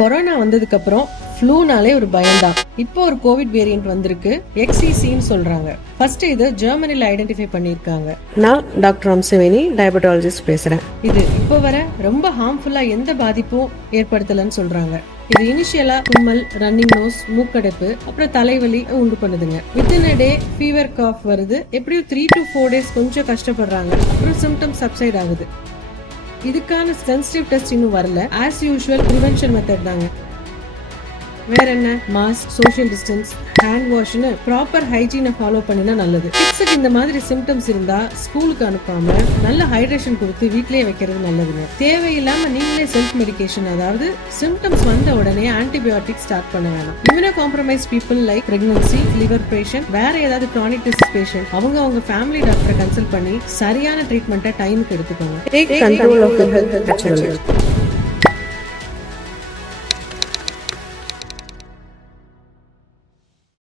Corona வந்ததுக்கு அப்புறம் ஃப்ளூனாலே ஒரு பயம்தான். இப்போ ஒரு கோவிட் வேரியன்ட் வந்திருக்கு, XCCன்னு சொல்றாங்க. ஃபர்ஸ்ட் இது ஜெர்மனில ஐடென்டிஃபை பண்ணிருக்காங்க. நான் டாக்டர் அம்சவேணி, டயபெட்டாலஜிஸ்ட் பேசுறேன். இது இப்போ வர ரொம்ப ஹார்ம்ஃபுல்லா எந்த பாதிப்பும் ஏற்படுத்தலன்னு சொல்றாங்க. இது இனிஷியலா தும்மல், ரன்னிங் நோஸ், மூக்கடைப்பு, அப்புறம் தலைவலி உண்டு பண்ணுதுங்க. Within a day fever, cough வருது. எப்படியும் 3 to 4 days கொஞ்சம் கஷ்டப்படுறாங்க, அப்புறம் சிம்டம் சப்சைட் ஆகுது. இதுக்கான சென்சிட்டிவ் டெஸ்ட் இன்னும் வரல. ஆஸ் யூஷுவல் ப்ரிவென்ஷன் மெத்தட் தாங்க. வேற என்ன, மாஸ்க், சோஷியல் டிஸ்டன்ஸ், ஹேண்ட் வாஷ்னு ப்ராப்பர் ஹைஜீனை ஃபாலோ பண்ணினா நல்லது. கிட்ஸுக்கு இந்த மாதிரி சிம்டம்ஸ் இருந்தா ஸ்கூலுக்கு அனுப்பாம நல்ல ஹைட்ரேஷன் கொடுத்து வீட்லயே வைக்கிறது நல்லதுங்க. தேவையில்லாம நீங்களே செல்ஃப் மெடிகேஷன், அதாவது சிம்டம்ஸ் வந்த உடனே ஆன்டிபயோட்டிக் ஸ்டார்ட் பண்ண வேணாம். Immuno compromise people like pregnancy, liver patient, வேற ஏதாவது கிரானிக் டிசீஸ் பேஷண்ட், அவங்க ஃபேமிலி டாக்டரை கன்சல்ட் பண்ணி சரியான ட்ரீட்மெண்ட்டை டைமுக்கு எடுத்துக்கோங்க. Take control of your health.